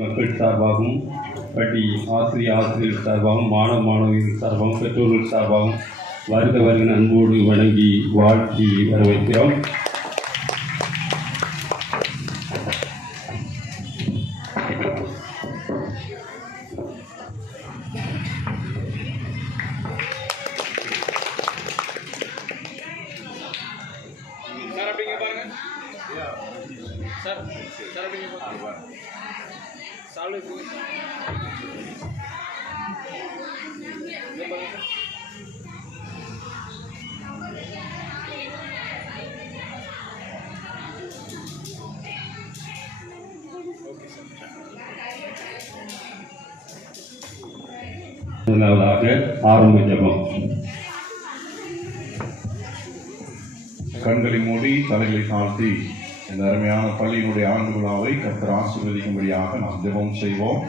மக்கள் சார்பாகவும் பள்ளி ஆசிரியர்கள் சார்பாகவும் மாணவியர்கள் சார்பாகவும் பெற்றோர்கள் சார்பாகவும் வருக அன்போடு வணங்கி வாழ்த்தி வரவேற்கிறோம். முதலாவதாக ஆரம்ப ஜெபம். கண்களை மூடி தலைகளை தாழ்த்தி இந்த அருமையான பள்ளியினுடைய ஆண்டு விழாவை கர்த்தர் ஆசீர்வதிக்கும்படியாக நாம் ஜெபம் செய்வோம்.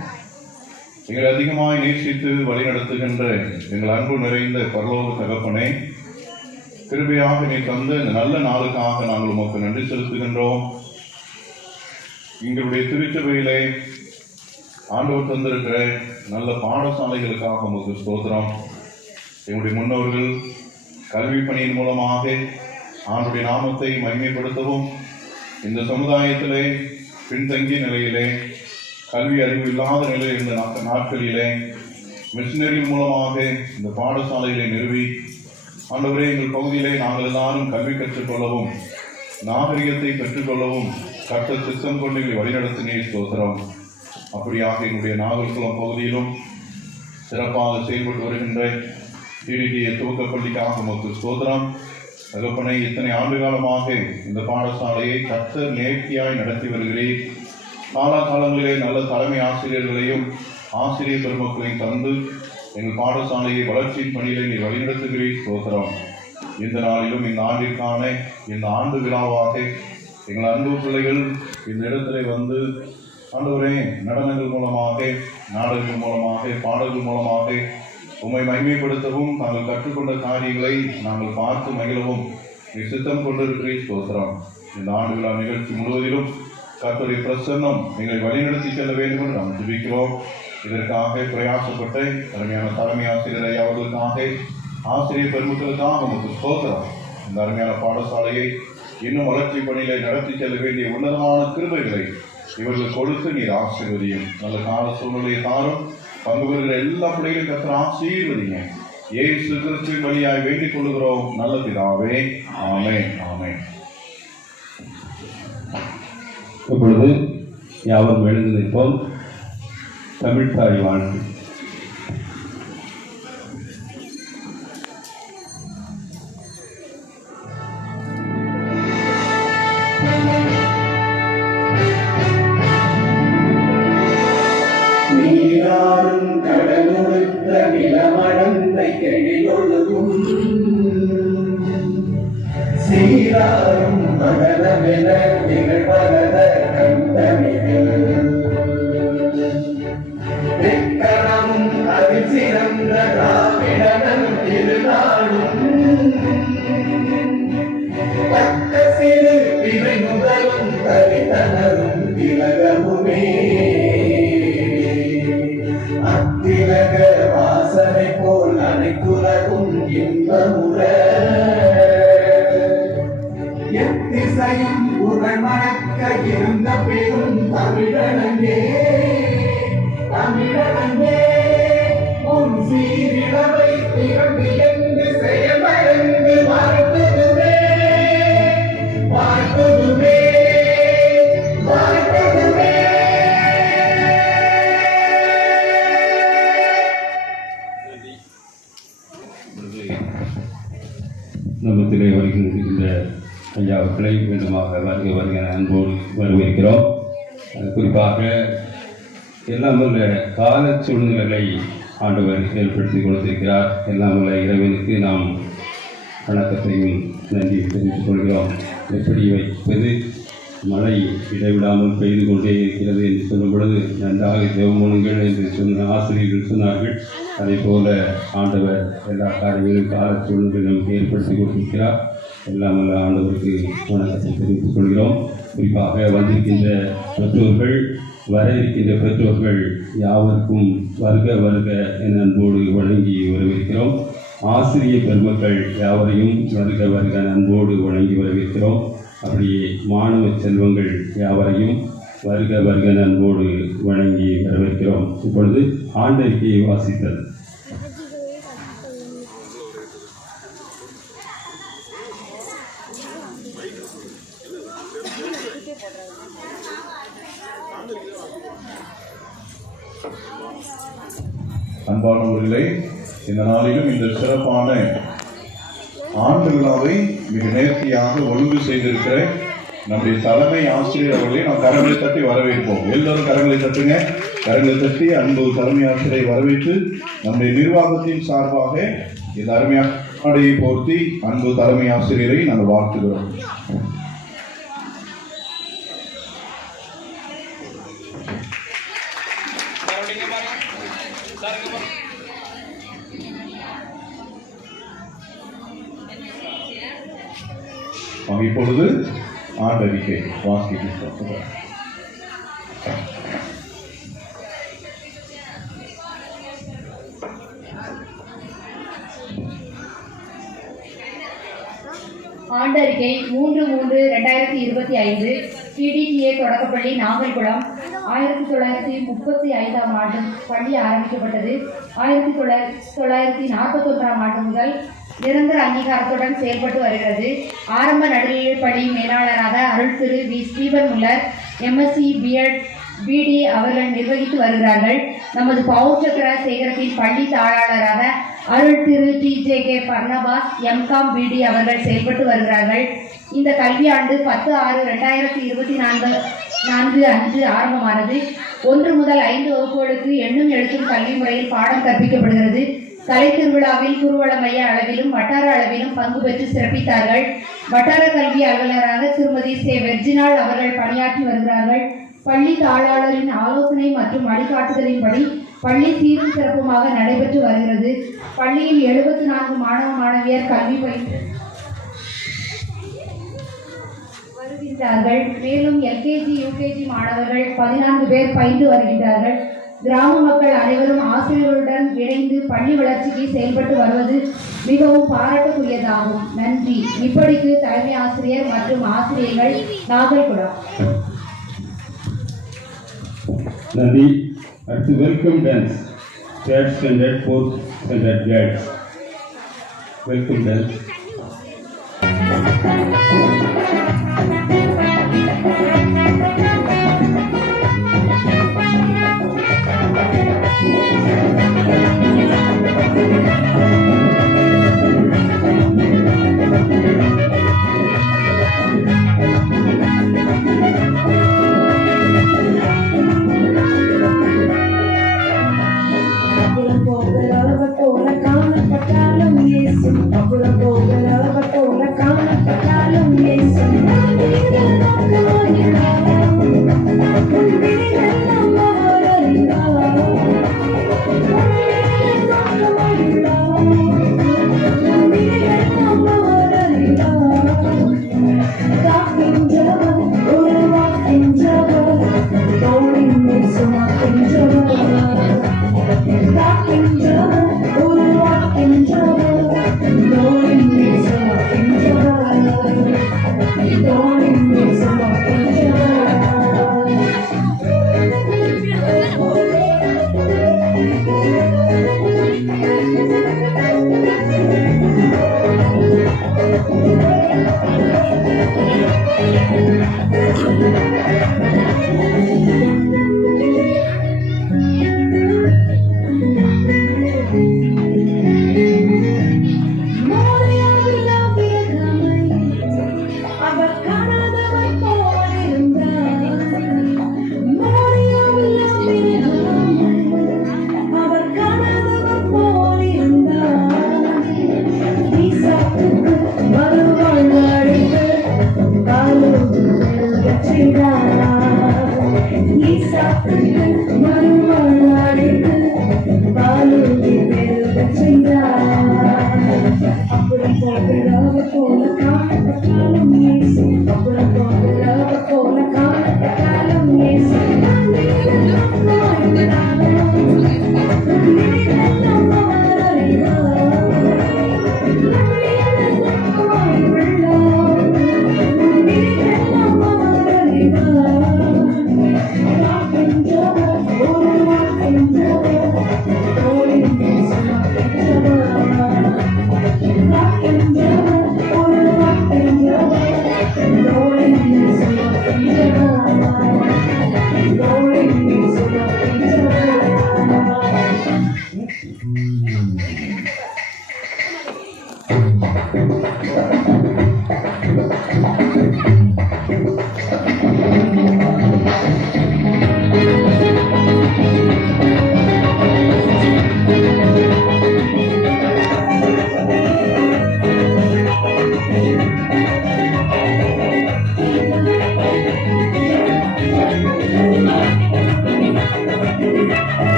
எங்களை அதிகமாய் நேசித்து வழிநடத்துகின்ற எங்கள் அன்பு நிறைந்த பரலோக தகப்பனே, கிருபையாக நீ தந்த இந்த நல்ல நாளுக்காக நாங்கள் உமக்கு நன்றி செலுத்துகின்றோம். எங்களுடைய திருச்சபையிலே ஆண்டவர் தந்திருக்கிற நல்ல பாடசாலைகளுக்காக உமக்கு ஸ்தோத்திரம். எங்களுடைய முன்னோர்கள் கல்வி பணியின் மூலமாக ஆண்டுடைய நாமத்தை மகிமைப்படுத்தவும், இந்த சமுதாயத்திலே பின்தங்கிய நிலையிலே கல்வி அறிவு இல்லாத நிலையில் இருந்த நாட்களிலே மிஷினரி மூலமாக இந்த பாடசாலைகளை நிறுவி ஆண்டவரே எங்கள் பகுதியிலே நாங்கள் எல்லாரும் கல்வி கற்றுக்கொள்ளவும் நாகரிகத்தை பெற்றுக்கொள்ளவும் கர்த்தர் சித்தம் கொண்டு எங்களை வழிநடத்தினே ஸ்தோத்திரம். அப்படியாக எங்களுடைய நாகர்குளம் பகுதியிலும் சிறப்பாக செயல்பட்டு வருகின்ற டிடிடிஏ துவக்கப்பள்ளிக்காக உமக்கு ஸ்தோத்திரம். தகப்பனை, இத்தனை ஆண்டு காலமாக இந்த பாடசாலையை கர்த்தர் நேர்த்தியாய் நடத்தி வருகிறேன். காலகாலங்களிலே நல்ல தலைமை ஆசிரியர்களையும் ஆசிரியர் பெருமக்களையும் தந்து எங்கள் பாடசாலையை வளர்ச்சியின் பணியிலே நீ வழிநடத்துகிறேன் ஸ்தோத்திரம். இந்த நாளிலும் இந்த ஆண்டிற்கான இந்த ஆண்டு விழாவாக எங்கள் அன்பு பிள்ளைகள் இந்த இடத்துல வந்து ஆண்டவரே நடனங்கள் மூலமாக, நாடகங்கள் மூலமாக, பாடல்கள் மூலமாக உம்மை மகிமைப்படுத்தவும் தாங்கள் கற்றுக்கொண்ட காரியங்களை நாங்கள் பார்த்து மகிழவும் நீ சித்தம் கொண்டிருக்கிறேன் ஸ்தோத்திரம். இந்த ஆண்டு விழா நிகழ்ச்சி முழுவதிலும் கர்த்தருடைய பிரசன்னம் எங்களை வழிநடத்தி செல்ல வேண்டும் என்று நாம் ஜெபிக்கிறோம். இதற்காக பிரயாசப்பட்ட அருமையான தலைமை ஆசிரியரை அவர்களுக்காக ஆசிரியர் பெருமக்களுக்காக நமக்கு ஸ்தோத்திரம். இந்த அருமையான பாடசாலையை இன்னும் வளர்ச்சி பணிகளை நடத்தி செல்ல வேண்டிய உன்னதமான கிருபைகளை இவர்கள் கொடுத்து நீர் ஆசீர்வதியும். நல்ல கால சூழ்நிலையை தாரும். பங்கு பெறுகிற எல்லா பிள்ளைகளும் கர்த்தர் ஆசீர்வதிங்க. இயேசு கிறிஸ்துவின் வழியாய் வேண்டிக் கொள்கிறோம் நல்ல பிதாவே, ஆமென், ஆமென். இப்பொழுது யாவரும் எழுந்து நிற்போம். தமிழ் தாய் வாழ்த்து. நீராடும் கடலுடுத்த நிலமடந்தை கெழிலொழுகும் சீராரும் மகனமென நிகழ்வகத கண்டமிழில் வெக்கணமும் அதில் சிறந்த திராவிடனும் திருநாடும் பக்க சிறு திரை முதலும் தரிதனரும் திலகமுமே அத்திலக வாசனை போல் அனைத்துலகும் இன்பமுற எத்திசையும் புகழ் மணக்க இருந்த பெரும் தமிழனங்கே தமிழனங்கே உன் சீரிழவை திறந்து என்று செயல்படுந்து வாழ்த்துதுமே வாழ்த்துதுமே வாழ்த்துதுமே. நம்மத்திலே வருகின்ற ஐயா அவர்களை மீண்டுமாக வருகிற அன்போடு வரவேற்கிறோம். குறிப்பாக எல்லாம் வல்ல கால சூழ்நிலைகளை ஆண்டவர் ஏற்படுத்தி கொடுத்திருக்கிறார். எல்லாம் வல்ல இறைவனுக்கு நாம் வணக்கத்தையும் நன்றி தெரிவித்துக் கொள்கிறோம். எப்படி வைப்பது, மழை இடைவிடாமல் பெய்து கொண்டே இருக்கிறது என்று சொல்லும் பொழுது நன்றாக ஜெபமுனுங்கள் என்று சொன்ன ஆசிரியர்கள் சொன்னார்கள். அதே போல ஆண்டவர் எல்லா காரியங்களும் கால சூழ்நிலை நமக்கு ஏற்படுத்தி கொடுத்திருக்கிறார். எல்லாம் வல்ல ஆண்டவருக்கு வணக்கத்தை தெரிவித்துக் கொள்கிறோம். குறிப்பாக வந்திருக்கின்ற பெற்றோர்கள் வர இருக்கின்ற பெற்றோர்கள் யாவருக்கும் வருக வருக என அன்போடு வழங்கி வரவேற்கிறோம். ஆசிரிய பெருமக்கள் யாவரையும் வருக வருக அன்போடு வழங்கி வரவேற்கிறோம். அப்படியே மாணவ செல்வங்கள் யாவரையும் வருக வருக அன்போடு வழங்கி வரவேற்கிறோம். இப்பொழுது ஆண்டறிக்கையை வாசித்தல். அன்பானவர்களே, இந்த நாளிலும் இந்த சிறப்பான ஆண்டு விழாவை மிக நேர்த்தியாக ஒழுங்கு செய்திருக்கிற நம்முடைய தலைமை ஆசிரியர் அவர்களை நாம் கரங்களை தட்டி வரவேற்போம். எல்லோரும் கரங்களை தட்டுங்க. கரங்களை தட்டி அன்பு தலைமை ஆசிரியரை வரவேற்று நம்முடைய நிர்வாகத்தின் சார்பாக இந்த அருமையான ஆடையை போர்த்தி அன்பு தலைமை ஆசிரியரை நாங்கள் வாழ்த்துகிறோம். இப்பொழுது ஆண்டறிக்கை வாசிக்கிறோம். ஆண்டறிக்கை 3/3/2025 PDTA தொடக்கப்பள்ளி நாகல்குளம். 1935ஆம் ஆண்டு பள்ளி ஆரம்பிக்கப்பட்டது. 1941ஆம் ஆண்டு முதல் நிரந்தர அங்கீகாரத்துடன் செயல்பட்டு வருகிறது. ஆரம்ப நடுநிலைப் பள்ளி மேலாளராக அருள் திரு V. Stephen Muller MSc BD அவர்கள் நிர்வகித்து வருகிறார்கள். நமது பவுர் சக்கர சேகரத்தின் பள்ளி தாளாளராக Arul Thiru TJK Barnabas MCom BD அவர்கள் செயல்பட்டு வருகிறார்கள். இந்த கல்வியாண்டு 10/6/2024 அன்று ஆரம்பமானது. 1 முதல் 5 வகுப்புகளுக்கு எண்ணும் எழுத்தும் கல்வி முறையில் பாடம் கற்பிக்கப்படுகிறது. கலை திருவிழாவில் குருவள மைய அளவிலும் வட்டார அளவிலும் பங்கு பெற்று சிறப்பித்தார்கள். வட்டார கல்வி அலுவலராக திருமதி சே. வெர்ஜினாள் அவர்கள் பணியாற்றி வருகிறார்கள். பள்ளி தாளாளரின் ஆலோசனை மற்றும் வழிகாட்டுதலின்படி பள்ளி சீரும் சிறப்புமாக நடைபெற்று வருகிறது. பள்ளியில் 74 மாணவ மாணவியர் கல்வி பயின்று வருகின்றார்கள். மேலும் LKG UKG மாணவர்கள் 14 பேர் பயின்று வருகின்றார்கள். கிராம மக்கள் அனைவரும் ஆசிரியர்களுடன் இணைந்து பள்ளி வளர்ச்சிக்கு செயல்பட்டு வருவது மிகவும் பாராட்டுக்குரியதாகும். நன்றி. இப்படிக்கு தலைமை ஆசிரியர் மற்றும் ஆசிரியர்கள், நாகல்குளம். நன்றி. அடுத்து welcome dance. 3rd standard 4th standard girls. Welcome dance.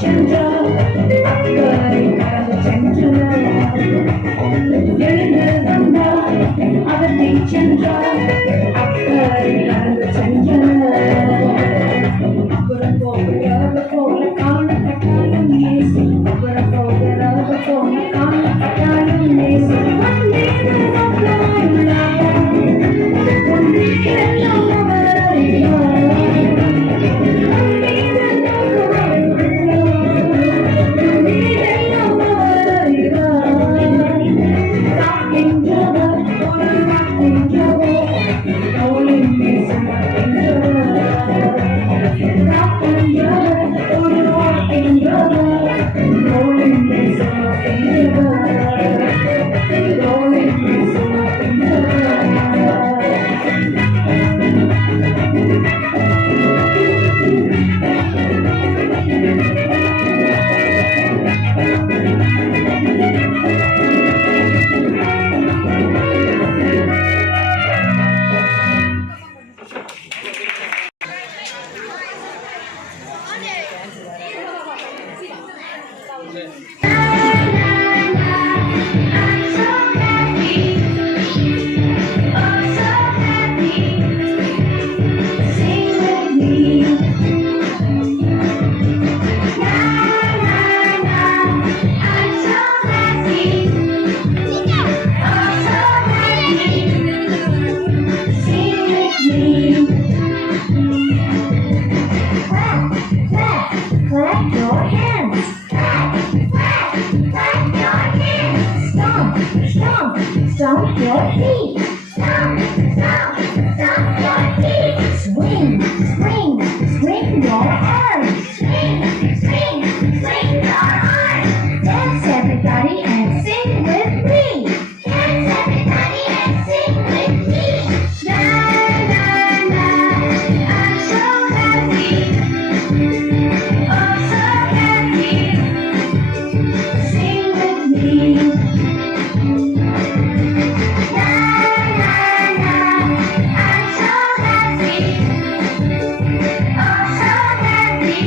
சென்றார் அக்கறை கடந்து சென்றனர் எழுந்து வந்தார் அகத்தை சென்றார் அக்கறை கடந்து சென்றனர் அப்புறம் போகிறார் போல காணப்பட்டாலும் இயேசு அப்புறம் போகிறார் போல காணப்பட்டாலும் இயேசு Clap your hands. Clap your hands. Stomp, stomp, stomp your feet. Stomp, stomp, stomp your feet. Swing, swing, swing your arms. Swing, swing, swing your arms. Dance everybody and sing with me. Dance everybody and sing with me. La la la, I'm so happy. Oh, so happy. Sing with me. La la la, I'm so happy. Oh, so happy.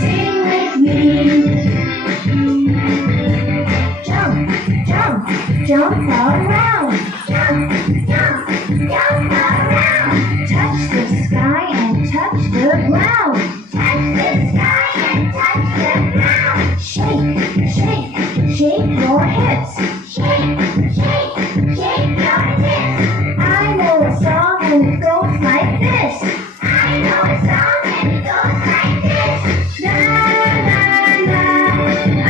Sing with me. Jump, jump, jump around. Jump, jump, jump around. Touch the sky and touch the ground. Touch the sky and touch the ground. Shake, shake, shake your hips. Shake, shake, shake your hips. I know a song and it goes like this. I know a song and it goes like this. La la la,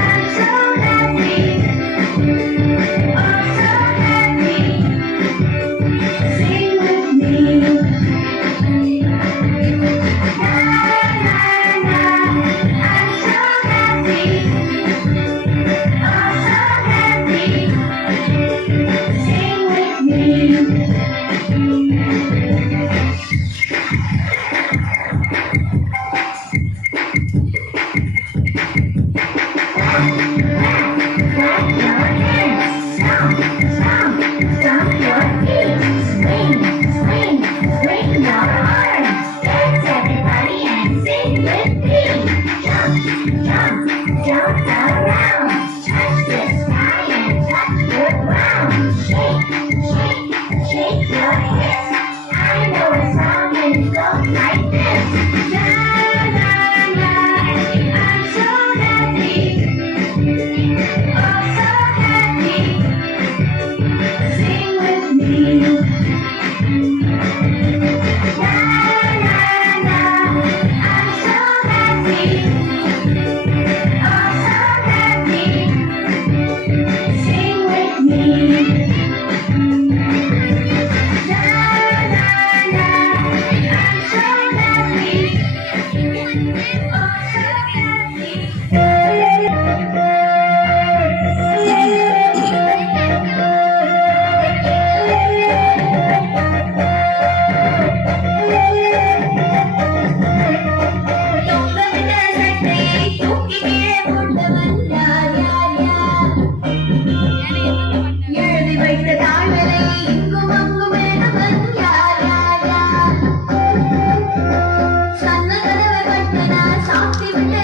I'm so happy. Oh, so happy. Sing with me. La la la, I'm so happy. Oh, so happy. Sing with me. Clap your hands. Stomp, stomp, stomp your feet. Swing, swing, swing your arms. Dance everybody and sing with me. Jump, jump, jump around. Touch the sky and touch the ground. Shake, shake, shake your hips. I know a song and it goes like this. La la la, I'm so happy. Oh, so happy. Sing with me. La la la, I'm so happy. Oh, so happy. Sing with me. La la la, I'm so happy. Oh, so எழுதி வைத்த தாள்களை இங்கும் அங்கும் எழுதுவன் யார் யார் யார்? சொன்ன கதவை பட்டனா சாத்தி விட்ட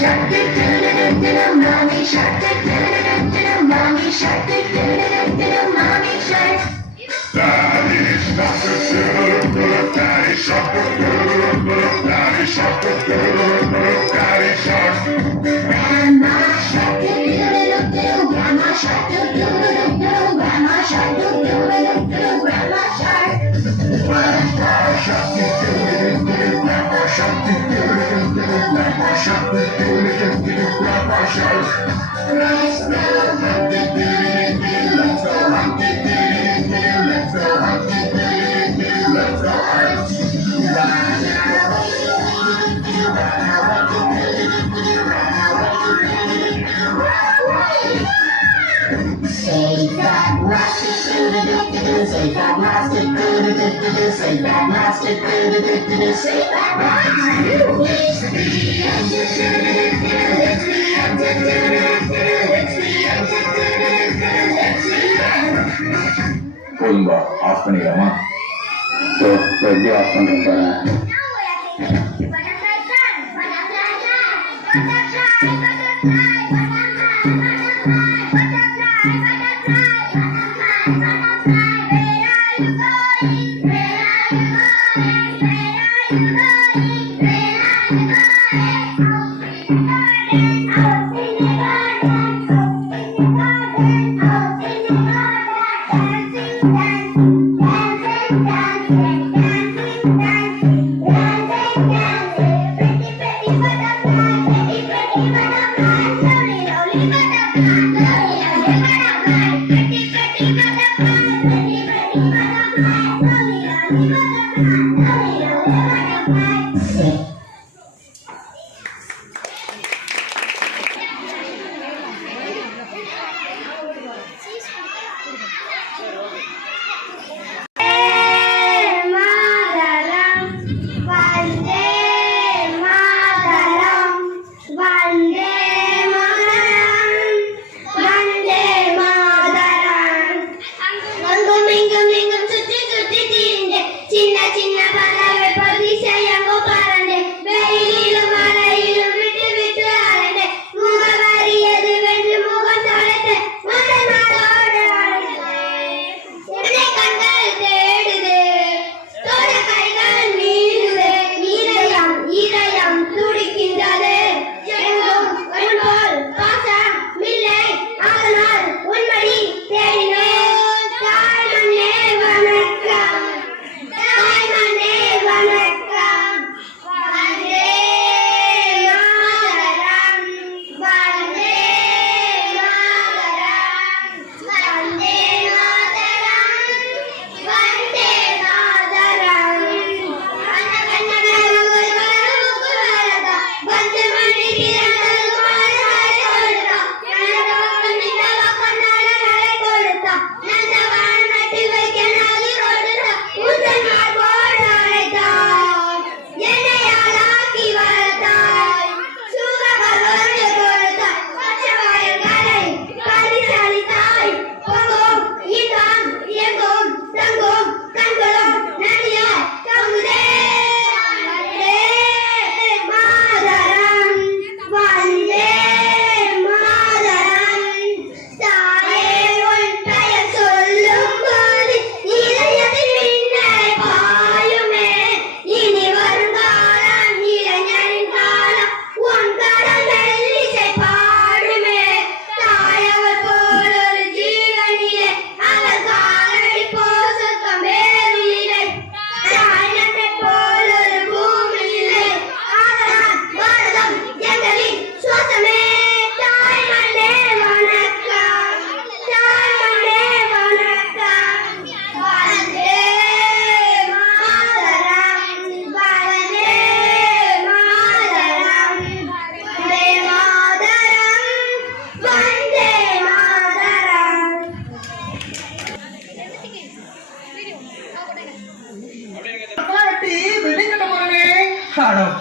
shark do do do do do do, mommy shark do do do do do do, mommy shark do do do do do do, mommy shark. Daddy shark do do do do, daddy shark do do do do, daddy shark do do do do, daddy shark. Grandma shark do do do do do, grandma shark do do do do do, grandma shark do do do do do, grandma shark. Grandpa shark do do do do do, grandpa shark do do do do do, grandpa shark do do do do do, grandpa shark. Let's go humpty doodly doo, let's go humpty doodly doo, let's go humpty doodly doo, let's go humpty. Run away, run away, run away. Save that plastic doo-doo-doo-doo, save that plastic doo-doo-doo-doo, save that plastic doo-doo-doo-doo, save that plastic. It's the end of doo-doo-doo-doo, it's the end of doo-doo-doo-doo, it's the end of doo-doo-doo-doo, it's the end. போதும்பா of பண்ணிடலாமா? எப்படி of பண்ணுறேன் பாருங்க.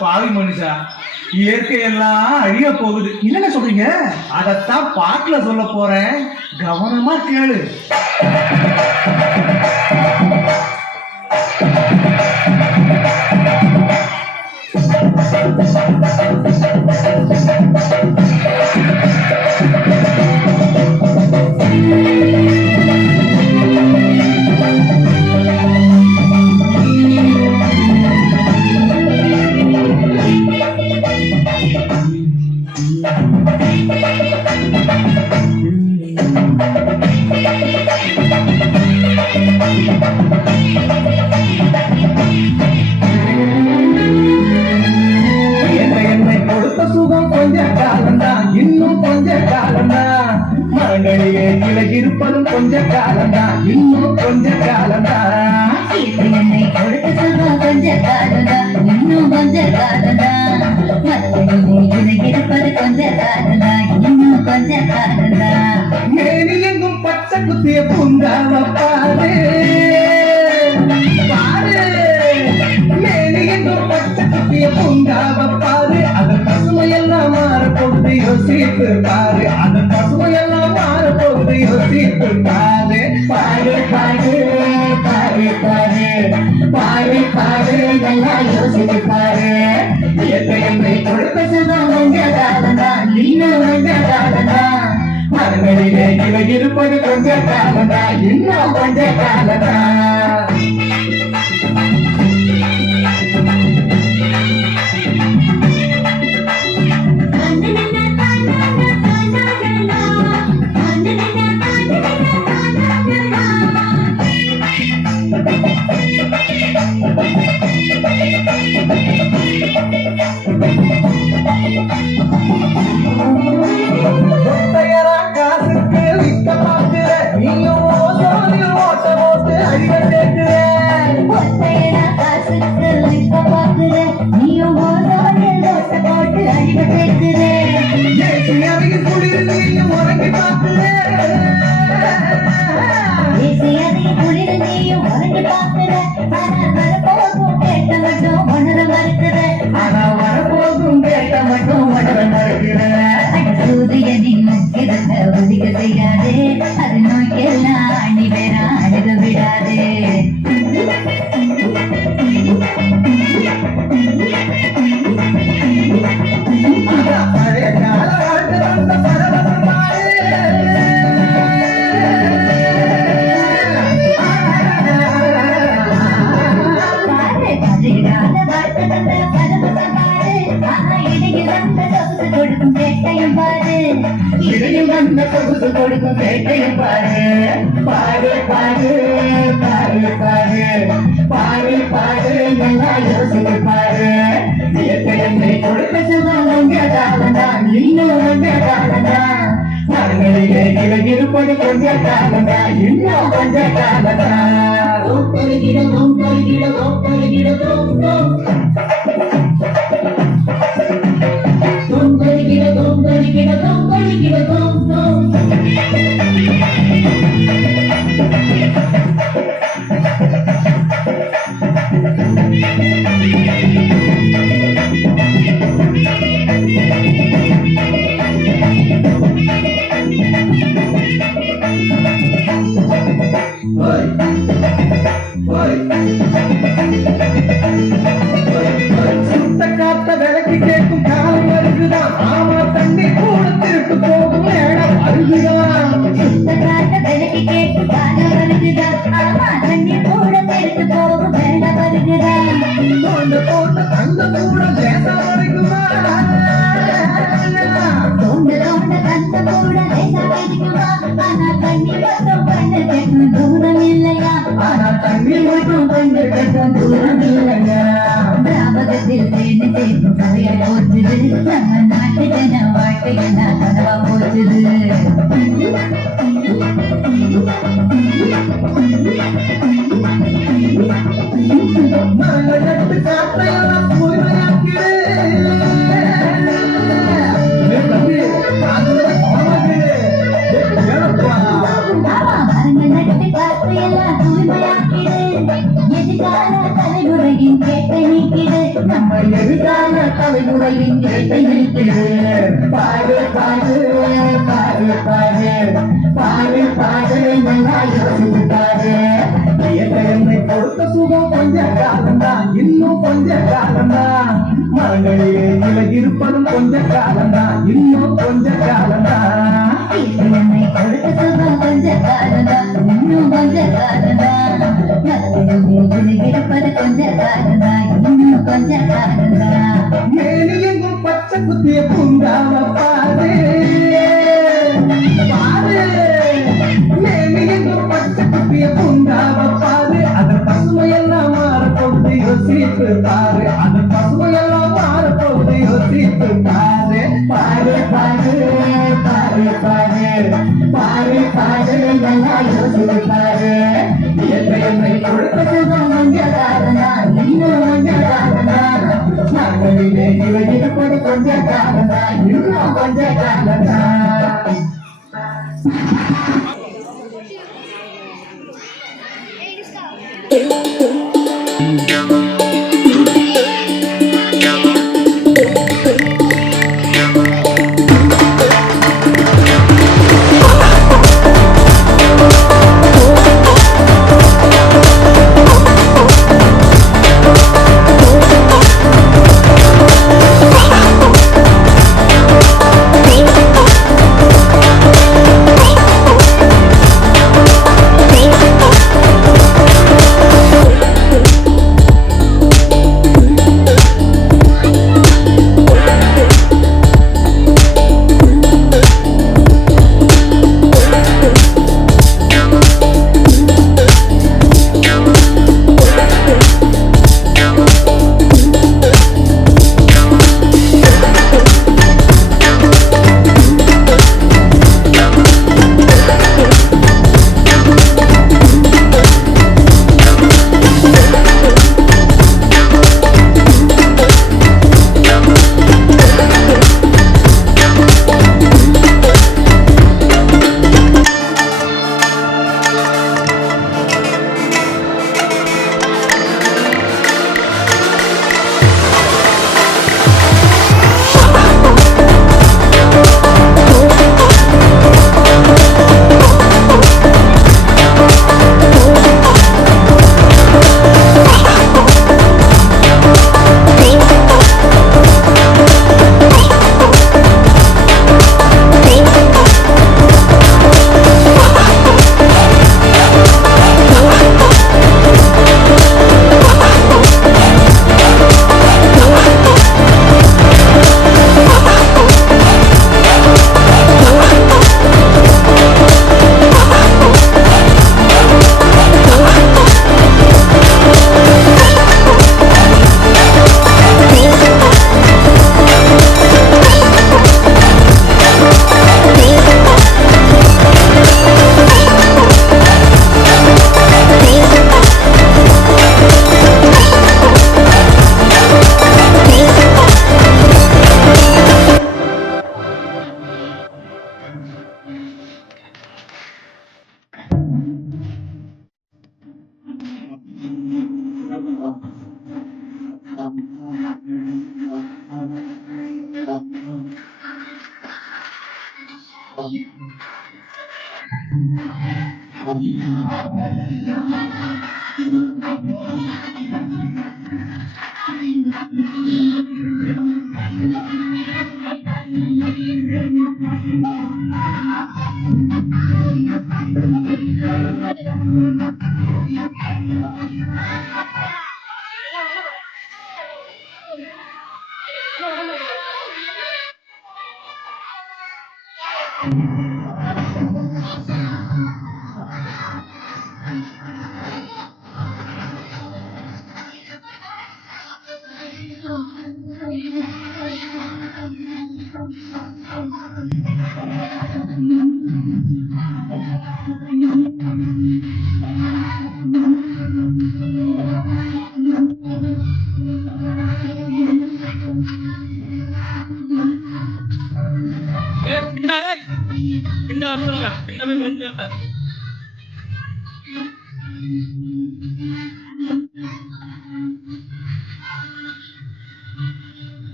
பாவி மனுஷா, இயற்கையெல்லாம் அழிய போகுது. என்னென்ன சொல்றீங்க? அதத்தான் பாட்டுல சொல்ல போறேன், கவனமா கேளு. இன்னும் கொஞ்ச காலம்தான், இன்னும் கொஞ்ச காலம்தான். மரங்களிலே இலை இருப்பதும் கொஞ்ச காலம்தான், இன்னும் கொஞ்ச காலம்தான். என்னை கொடுத்த சுகம் கொஞ்ச காலம்தான், இன்னும் கொஞ்ச காலம்தான். மரங்களிலே இலை இருப்பது கொஞ்ச காலம்தான், இன்னும் கொஞ்ச காலம்தான். மேனி எங்கும் பச்சை குத்திய பூங்காவ பாரு பாரு. மேனி எங்கும் பச்சை குத்திய பூங்காவ பாரு. அதன் பசுமையெல்லாம் மாறப்போகுது யோசித்து பாரு. அதன் பசுமையெல்லாம் மாறப்போகுது யோசித்து பாரு. பாரு பாரு பாரு பாரு பாரு பாரு எல்லாம் யோசித்து பாரு. என்னை கொடுத்த சுகம் கொஞ்ச காலம்தான், இன்னும் கொஞ்ச காலம்தான். மரங்களிலே இவை இருப்பது கொஞ்ச காலம்தான், இன்னும் கொஞ்ச காலம்தான். ஒத்தையரா காசுக்கு விக்க பாக்குற நீயும் ஓசோனில் ஓட்ட ஓட்டு அழிய சேர்க்கிற. ஒத்தையரா காசுக்கு விற்க பார்க்கிற, நீயும் ஓசோனில் ஓட்ட போட்டு அழிவு சேர்க்கிற. ஏசியாவின் குளிரில் நீயும் உறங்கி பார்க்கிற. தேசியதை குளிர் நீயும் உறங்கி பார்க்கிற. ஆனால் வரப்போகும் கேட்ட மட்டும் உணர மறுக்கிற. ஆனா வரப்போகும் கேட்ட மட்டும் உணர மறுக்கிற. சூரியனின் முக்கிரத்தை ஒதுக்க செய்யாதே, அது நோக்கெல்லாம் அணி பெற அணுக விடாதே. பழைய கால வாழ்க்கை வந்த பரவசமாயே. பாரு பதினால வாழ்க்கை தந்த பரவசம் பாரு. ஆனா இடையில் வந்த சொகுசு கொடுக்கும் கேட்டையும் பாரு. இடையில் வந்த சொகுசு கொடுக்கும் கேட்டையும் பாரு. பாரு பாரு பாரு பாரு பாரு பாரு எல்லாம் யோசித்து பாரு. என்னை கொடுத்த சுகம் கொஞ்ச காலம்தான், இன்னும் கொஞ்ச காலம்தான். மரங்களிலே இலை இருப்பது கொஞ்ச காலம்தான், இன்னும் கொஞ்ச காலம்தான். சுத்த காத்த விளக்கு கேட்கும் காலம் வருகுதான். ஆமா தண்ணி கூட திருட்டு போகும் நேரம் வருகுதான். சுத்தகாட்ட விலக்கி கேட்டு காண வருகிறா. ஆமா தண்ணி கூட தெரிந்து போகும் வேண்ட வருகிறா. தோண்ட தோண்ட தங்க கூட லேசா வருகுமா. தோண்ட தோண்ட கந்த கூட லேசா இருக்குமா. ஆனா தண்ணி மட்டும் பண்ண கேட்கும் தூரம் இல்லையா. ஆனா தண்ணி மட்டும் கண்டு கட்டும் தூரம் இல்லையா. ஞாபகத்தில் தேனி சேர்க்கும் கதையை போச்சுது. நம்ம நாட்டு ஜன வாழ்க்கையெல்லாம் கனவா போச்சுது. மரங்கள் நட்டு காற்றையெல்லாம் தூய்மையாக்கிடு. ஆமா மரங்கள் நட்டு காற்றையெல்லாம் தூய்மையாக்கிடு. எதிர்கால தலைமுறையின் கேட்டை நீக்கிடு. நம்ம எதிர்கால தலைமுறையின் கேட்டை நீக்கிடு. பாரு பாரு பாரு பாரு பாரு பாரு நல்லா யோசித்து பாரு. என்னை கொடுத்த சுகம் கொஞ்ச காலம்தான், இன்னும் கொஞ்ச காலம்தான். மரங்களிலே இலை இருப்பதும் கொஞ்ச காலம்தான், இன்னும் கொஞ்ச காலம்தான். என்னை கொடுத்த சுகம் கொஞ்ச காலம்தான், இன்னும் கொஞ்ச காலம்தான். மரங்களில் இருப்பது கொஞ்ச காலம்தான், இன்னும் கொஞ்ச காலம்தான். மேனி எங்கும் பச்சை குத்திய பூங்காவ பாரு பாரு. மேனி எங்கும் பச்சை குத்திய பூங்காவ பாரு. அதன் பசுமையெல்லாம் மாறப்போகுது யோசித்து பாரு. அதன் பசுமையெல்லாம் மாறப்போகுது யோசித்து பாரு. கொஞ்ச காலந்தா இன்னும் கொஞ்ச காலந்தா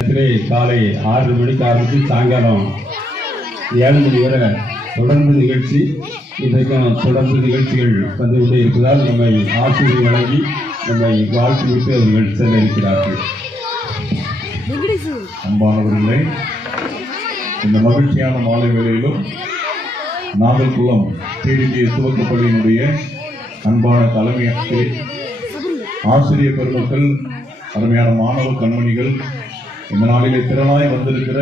காலை 6 மணிக்கு ஆரம்பித்து சாயங்காலம் 7 மணி வரை தொடர்ந்து நிகழ்ச்சி. இன்றைக்கும் தொடர்ந்து நிகழ்ச்சிகள் வந்து கொண்டே இருப்பதால் நம்மை ஆசிரியர் வழங்கி நம்மை வாழ்த்துவிட்டு அவர்கள் செல்ல இருக்கிறார்கள். அன்பானவர்களே, இந்த மகிழ்ச்சியான மாலை வேளையிலும் நாகர்குளம் டிடிஜி துவக்கப்பள்ளியினுடைய அன்பான தலைமை ஆசிரியர் பெருமக்கள், அருமையான மாணவ கண்மணிகள், இந்த நாளிலே திரளாய் வந்திருக்கிற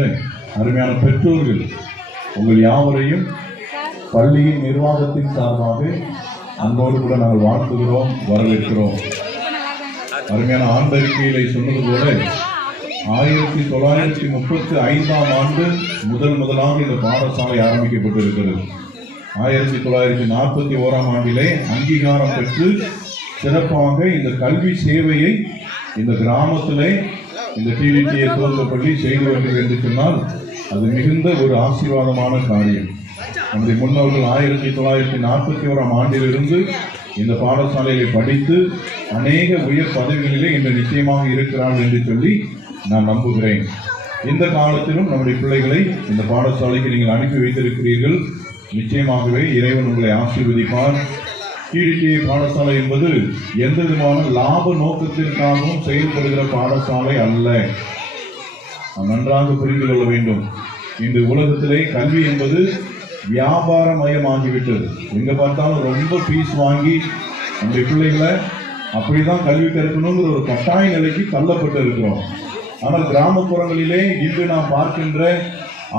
அருமையான பெற்றோர்கள், உங்கள் யாவரையும் பள்ளியின் நிர்வாகத்தின் சார்பாக அன்போடு கூட நாங்கள் வாழ்த்துகிறோம், வரவேற்கிறோம். அருமையான ஆண்டறிக்கையிலே சொன்னது போல 1935ஆம் ஆண்டு முதலாக இந்த பாடசாலை ஆரம்பிக்கப்பட்டிருக்கிறது. 1941ஆம் ஆண்டிலே அங்கீகாரம் பெற்று சிறப்பாக இந்த கல்வி சேவையை இந்த கிராமத்திலே இந்த டிடிஜி துவக்கப்பள்ளி செய்து வருகிறது என்று சொன்னால் அது மிகுந்த ஒரு ஆசீர்வாதமான காரியம். நம்முடைய முன்னோர்கள் 1941ஆம் ஆண்டிலிருந்து இந்த பாடசாலையை படித்து அநேக உயர் பதவிகளிலே இன்று நிச்சயமாக இருக்கிறார்கள் என்று சொல்லி நான் நம்புகிறேன். இந்த காலத்திலும் நம்முடைய பிள்ளைகளை இந்த பாடசாலைக்கு நீங்கள் அனுப்பி வைத்திருக்கிறீர்கள். நிச்சயமாகவே இறைவன் உங்களை ஆசீர்வதிப்பார். டிடிஜி பாடசாலை என்பது எந்த விதமான லாப நோக்கத்திற்காகவும் செயல்படுகிற பாடசாலை அல்ல. நன்றாக புரிந்து கொள்ள வேண்டும். இந்த உலகத்திலே கல்வி என்பது வியாபாரமயமாகிவிட்டது. எங்க பார்த்தாலும் ரொம்ப ஃபீஸ் வாங்கி நம்முடைய பிள்ளைகளை அப்படிதான் கல்வி கற்கணுங்கிற ஒரு கட்டாய நிலைக்கு தள்ளப்பட்டு இருக்கிறோம். ஆனால் கிராமப்புறங்களிலே இன்று நாம் பார்க்கின்ற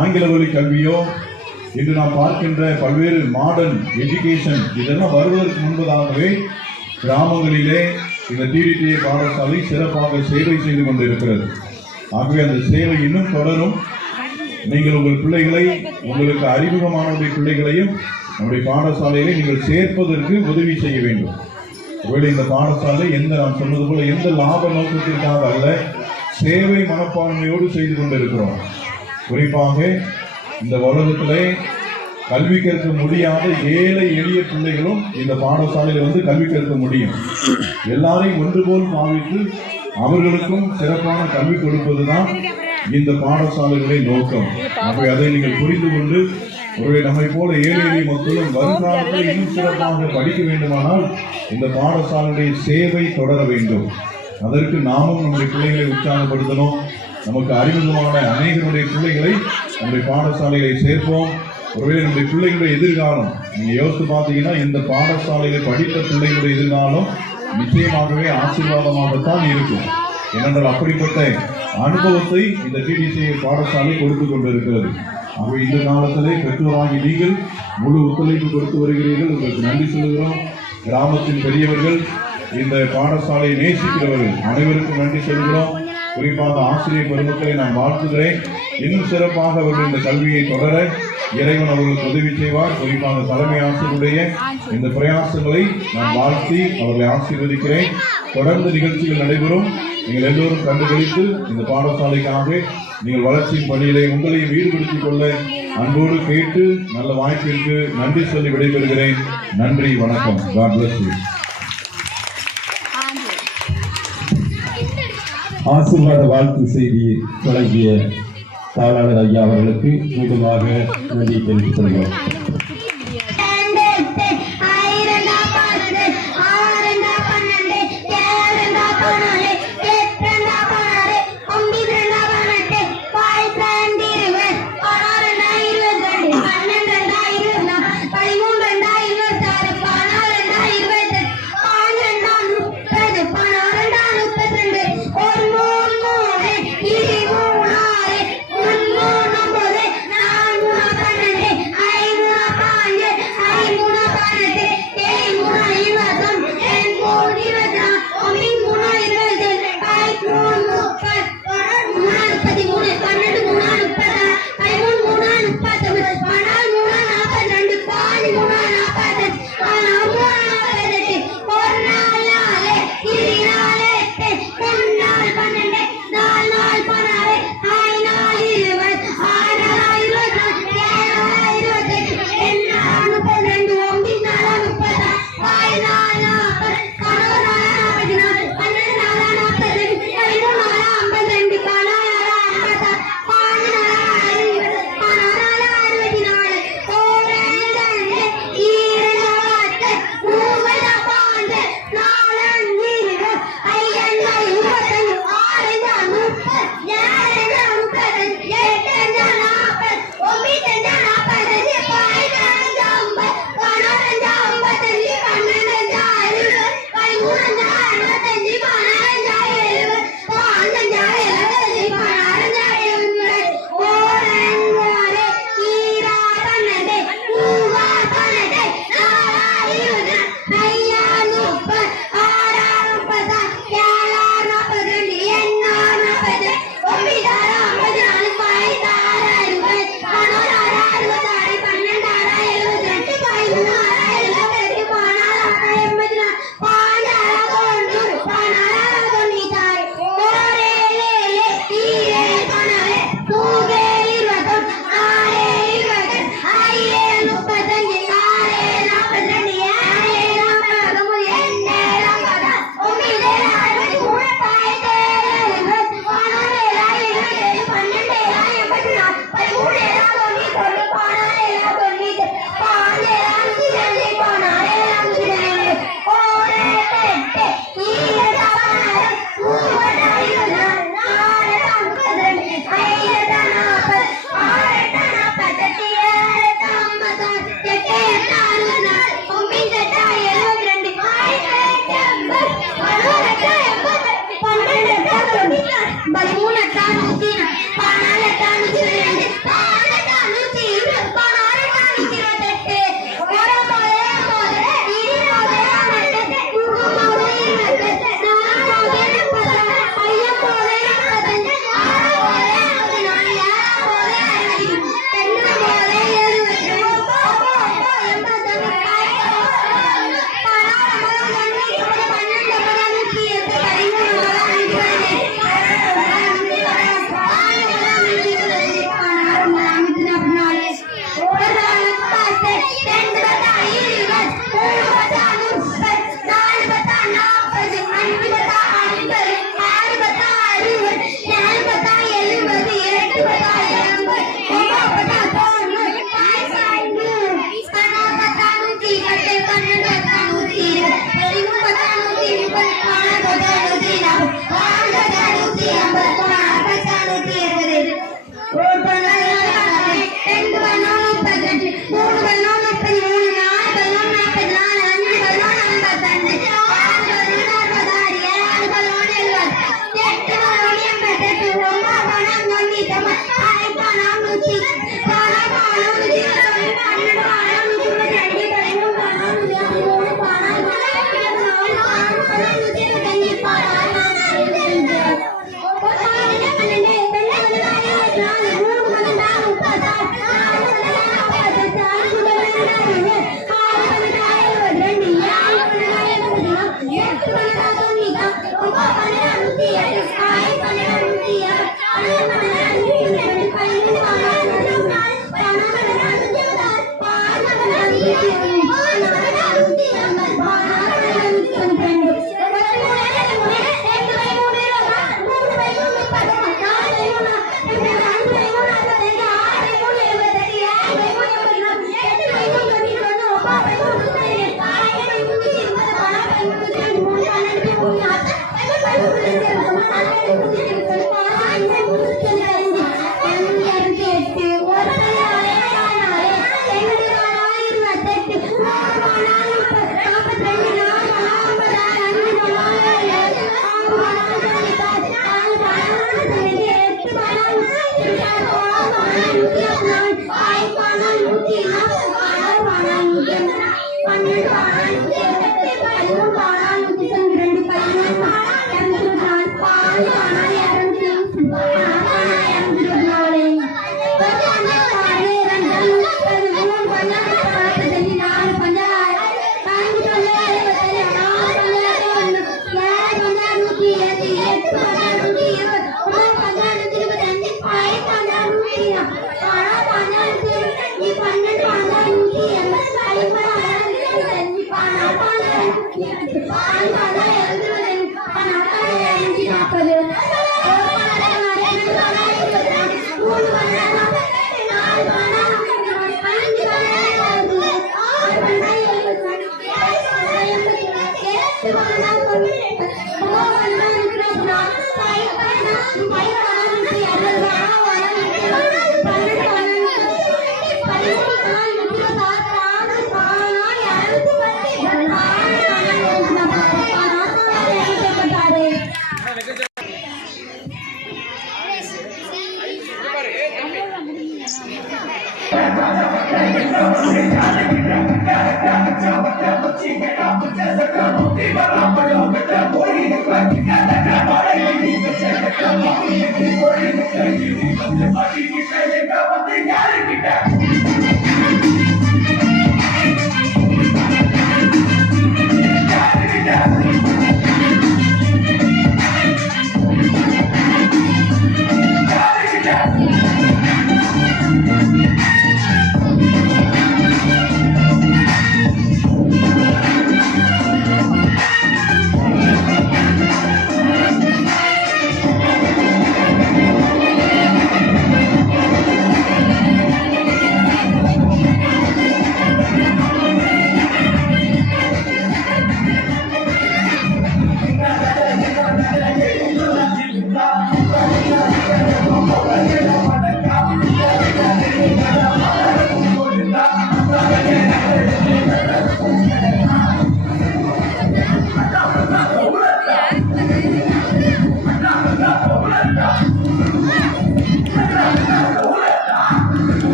ஆங்கில வழி கல்வியோ, இன்று நாம் பார்க்கின்ற பல்வேறு மாடர்ன் எஜுகேஷன் இதெல்லாம் வருவதற்கு முன்பதாகவே கிராமங்களிலே இந்த டிடிஜி பாடசாலை சிறப்பாக சேவை செய்து கொண்டிருக்கிறது. ஆகவே அந்த சேவை இன்னும் தொடரும். நீங்கள் உங்கள் பிள்ளைகளை, உங்களுக்கு அறிமுகமானவருடைய பிள்ளைகளையும் நம்முடைய பாடசாலையிலே நீங்கள் சேர்ப்பதற்கு உதவி செய்ய வேண்டும். ஒருவேளை இந்த பாடசாலை நான் சொன்னது போல எந்த லாப நோக்கத்திற்காக அல்ல, சேவை மனப்பான்மையோடு செய்து கொண்டிருக்கிறோம். குறிப்பாக இந்த உலகத்திலே கல்வி கற்க முடியாத ஏழை எளிய பிள்ளைகளும் இந்த பாடசாலையில் வந்து கல்வி கற்க முடியும். எல்லாரையும் ஒன்று போல் பாவித்து அவர்களுக்கும் சிறப்பான கல்வி கொடுப்பதுதான் இந்த பாடசாலைகளுடைய நோக்கம். ஆகவே அதை நீங்கள் புரிந்து கொண்டு ஒருவேளை நம்மை போல ஏழை எளிய மக்களும் வருங்காலத்தில் இன்னும் சிறப்பாக படிக்க வேண்டுமானால் இந்த பாடசாலையுடைய சேவை தொடர வேண்டும். அதற்கு நாமும் நம்முடைய பிள்ளைகளை உற்சாகப்படுத்தணும். நமக்கு அறிமுகமான அநேகருடைய பிள்ளைகளை நம்முடைய பாடசாலைகளை சேர்ப்போம். ஒருவேளை நம்முடைய பிள்ளைகளுடைய எதிர்காலம் நீங்க யோசித்து பார்த்தீங்கன்னா இந்த பாடசாலையில படித்த பிள்ளைகளுடைய எதிர்காலம் நிச்சயமாகவே ஆசீர்வாதமாகத்தான் இருக்கும். ஏனென்றால் அப்படிப்பட்ட அனுபவத்தை இந்த டிடிஜி பாடசாலை கொடுத்து கொண்டிருக்கிறது. ஆகவே இந்த காலத்திலே பெற்றோராகி நீங்கள் முழு ஒத்துழைப்பு கொடுத்து வருகிறீர்கள். உங்களுக்கு நன்றி சொல்லுகிறோம். கிராமத்தின் பெரியவர்கள், இந்த பாடசாலையை நேசிக்கிறவர்கள் அனைவருக்கும் நன்றி சொல்கிறோம். குறிப்பாக ஆசிரியர் பெருமக்களை நான் வாழ்த்துகிறேன். இன்னும் சிறப்பாக அவர்கள் இந்த கல்வியை தொடர இறைவன் அவர்களுக்கு உதவி செய்வார். குறிப்பாக தலைமை ஆசிரியருடைய இந்த பிரயாசங்களை நான் வாழ்த்தி அவர்களை ஆசீர்வதிக்கிறேன். தொடர்ந்து நிகழ்ச்சிகள் நடைபெறும். நீங்கள் எல்லோரும் கண்டுகளித்து இந்த பாடசாலைக்காக நீங்கள் வளர்ச்சியின் பணியிலே உங்களையும் ஈடுபடுத்திக் கொள்ள அன்போடு கேட்டு நல்ல வாய்ப்பிற்கு நன்றி சொல்லி விடைபெறுகிறேன். நன்றி, வணக்கம். God bless you. ஆசீர்வாத வாழ்த்து செய்தி வழங்கிய தாளாளர் ஐயா அவர்களுக்கு மீண்டுமாக நன்றி தெரிவித்துக் கொள்கிறோம். I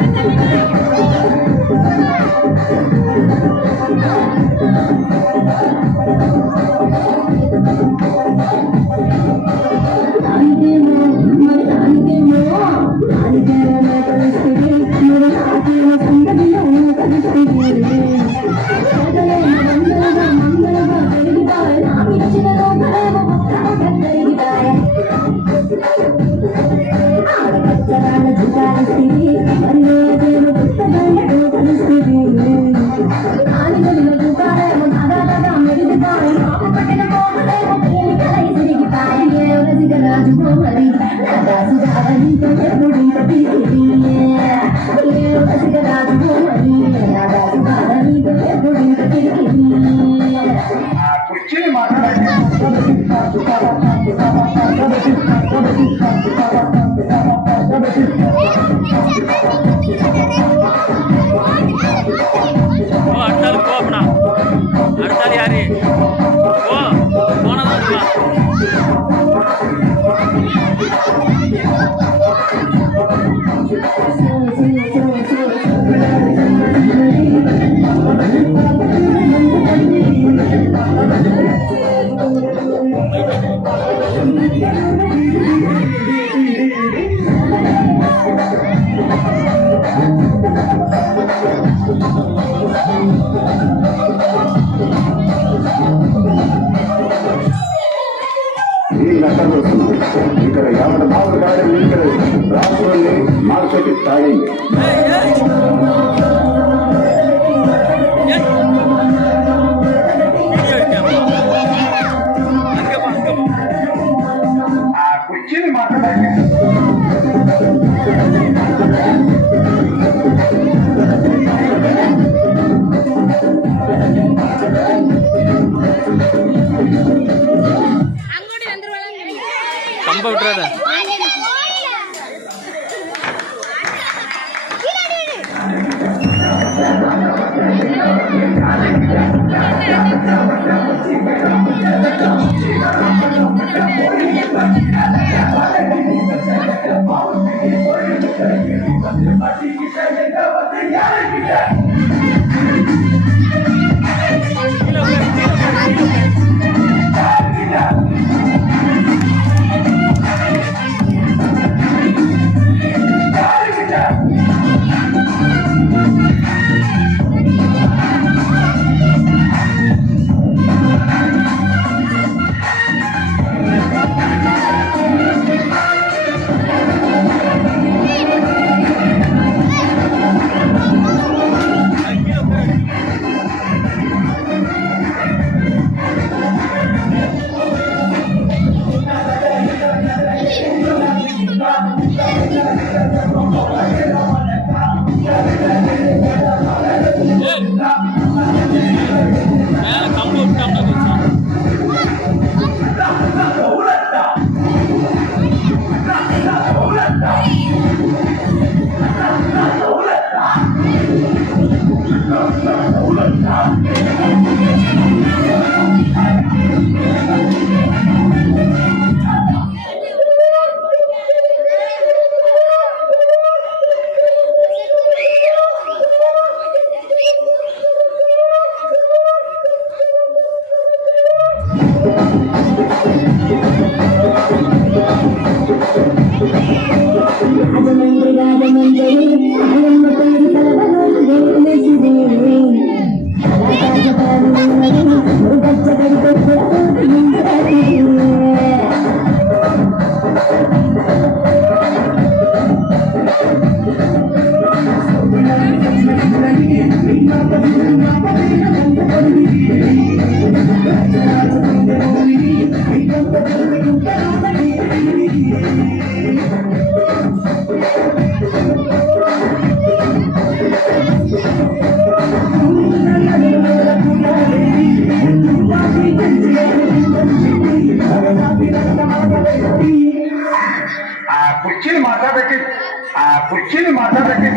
Thank you. அடுத்தாலும் போப்பனா அடுத்தாலும் யாரு ஓ போனதான் இருக்கா ఈ నష్టం వస్తుంది ఇక్కడ 54 గార్డెన్ ఇక్కడ రాష్ట్రంలో మార్కెట్ తాగింది కుర్చీని మాట్లాడాలి கம்ப விட்டுறாத கம்ப விட்டாம்னா కుర్చీని మాట్లాడబెట్టి కుర్చీని మాట్లాడబెట్టి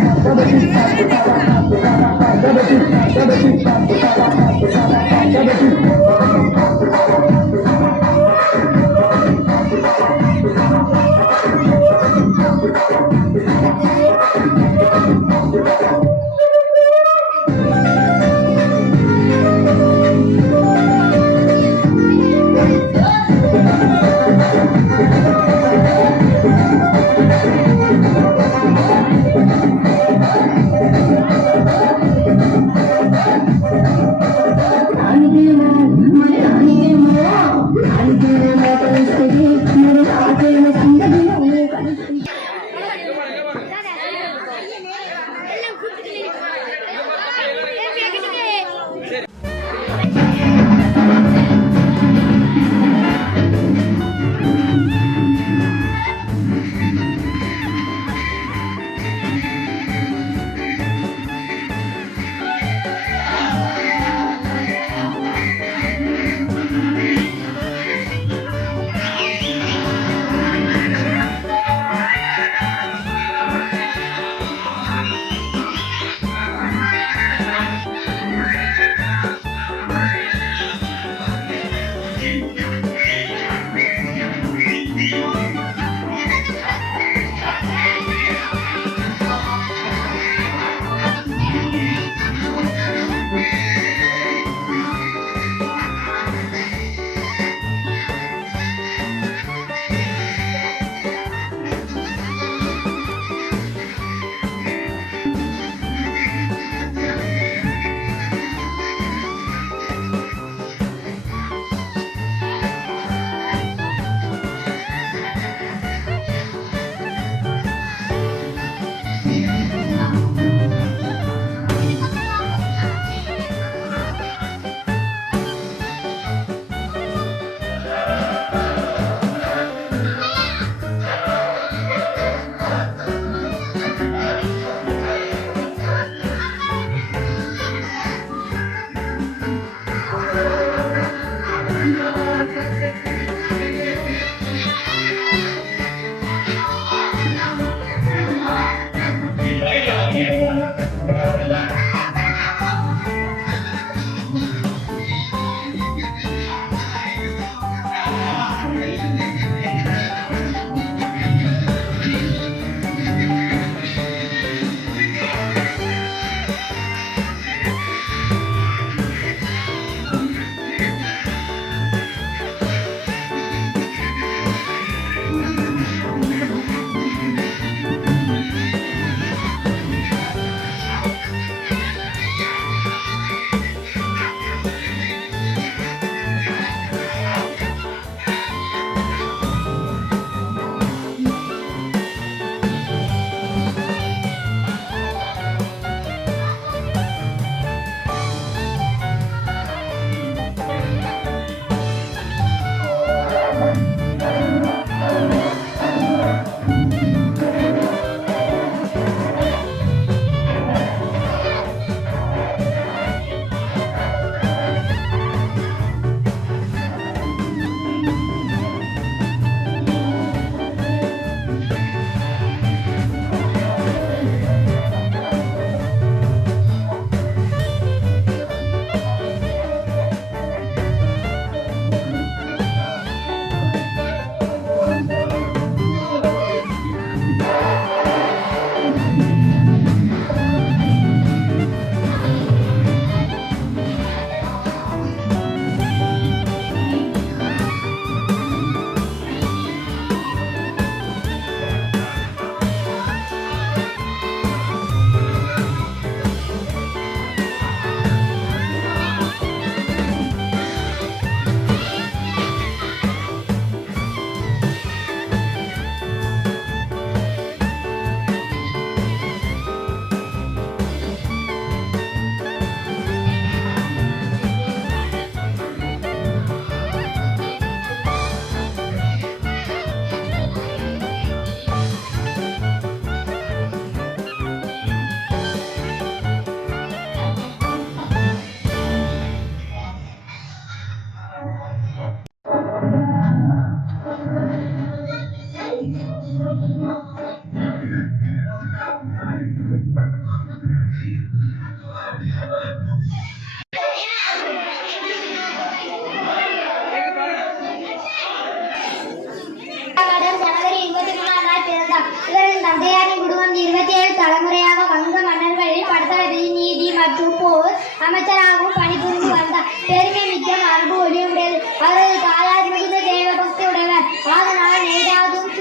இவரின் தந்தையாரின் குடும்பம் 27 தலைமுறையாக வங்க மன்னர்களில் படத்தளபதி, நீதி மற்றும் போர் அமைச்சராகவும் பணிபுரிந்து வந்தார். பெருமை மிக்க மரபு ஒளியுடையது. அவரது தாயார் மிகுந்த தேவபக்தி உடையவர். அதனால் நேதாஜும்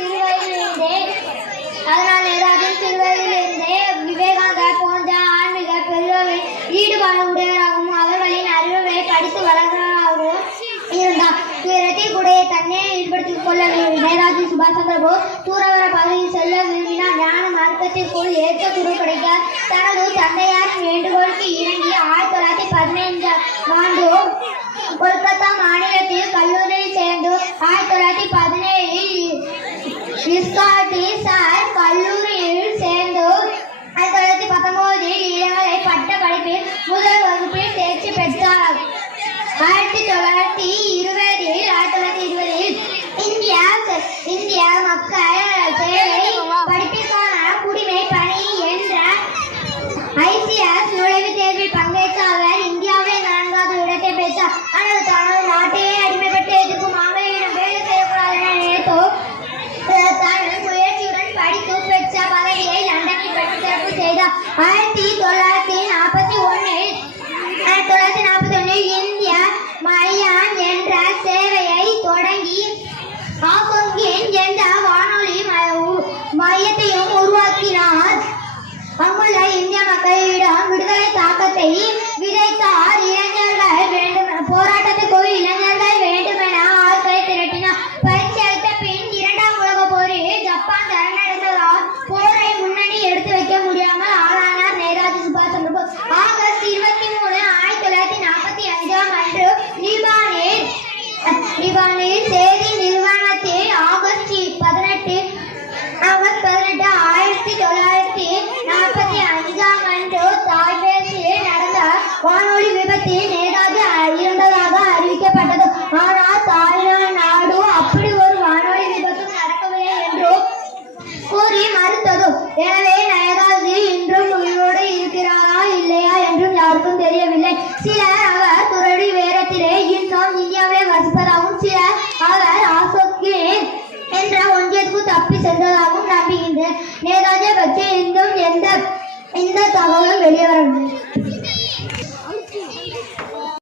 சிறுவயதிலிருந்தே விவேகானந்தர் போன்ற ஆன்மீக பெரியவர்களின் ஈடுபாடு உடையவராகவும் அவர்களின் அறிவை படித்து வளர்ந்தவராகவும் இருந்தார். துயரத்தில் கூட தன்னை ஈடுபடுத்திக் கொள்ள நேதாஜி சுபாஷ் சந்திர போஸ் தூரவர பகுதியில் செல்ல விரும்பினார். ஞான மார்க்கத்திற்குள் ஏற்ற துணை கிடைக்க தனது தந்தையாரின் வேண்டுகோளுக்கு இணங்கி 1915 ஆண்டு கொல்கத்தா மாநிலத்தில் கல்லூரியில் சேர்ந்து 1917 இஸ்காட்டிசார் கல்லூரியில் சேர்ந்து 1919 இளங்கலை பட்ட படிப்பில் முதல் வகுப்பில் தேர்ச்சி பெற்றார். 1920 இந்திய மக்கள் சேவை படிப்பிற்கான குடிமை பணி என்ற ICS நுழைவுத் தேர்வில் பங்கேற்ற அவர் இந்தியாவில் 4வது இடத்தை பெற்றார். ஆனால் தனது நாட்டையே அடிமைப்பட்டு எதிர்க்கும் ஆங்கிலேயரிடம் வேலை செய்யக்கூடாது என நினைத்து தன் முயற்சியுடன் படித்து பெற்ற பதவியை லண்டனில் பெற்று சிறப்பு செய்தார். 1941 இந்திய மலையான் என்ற சேவையை தொடங்கி ஆகோங்கின் என்ற வானொலி மையத்தையும் உருவாக்கினார். அங்குள்ள இந்திய மக்களிடம் விடுதலை தாக்கத்தை விதைத்தார். போராட்டத்துக்கு இளைஞர்கள் வேண்டுமென ஆட்களை திரட்டினார். பயிற்சி அளித்த பின் 2ஆம் உலக போரில் ஜப்பான் சரணடைந்ததால் போரை முன்னணி எடுத்து வைக்க முடியாமல் ஆளானார் நேதாஜி சுபாஷ் சந்திர போஸ். ஆகஸ்ட் 23, 1945 அன்று லிபானில் செய்தி நிறுவனத்தில் ஆகஸ்ட் 18, 1945 அன்று தாய்பேசில் நடந்த வானொலி விபத்தில் நேதாஜி இறந்ததாக அறிவிக்கப்பட்டது. ஆனால் தாய்நாடு அப்படி ஒரு வானொலி விபத்தும் நடக்கவில்லை என்று கூறி மறுத்தது. எனவே நேதாஜி இன்றும் உயிரோடு இருக்கிறார். தகவல் வெளியே வரவில்லை.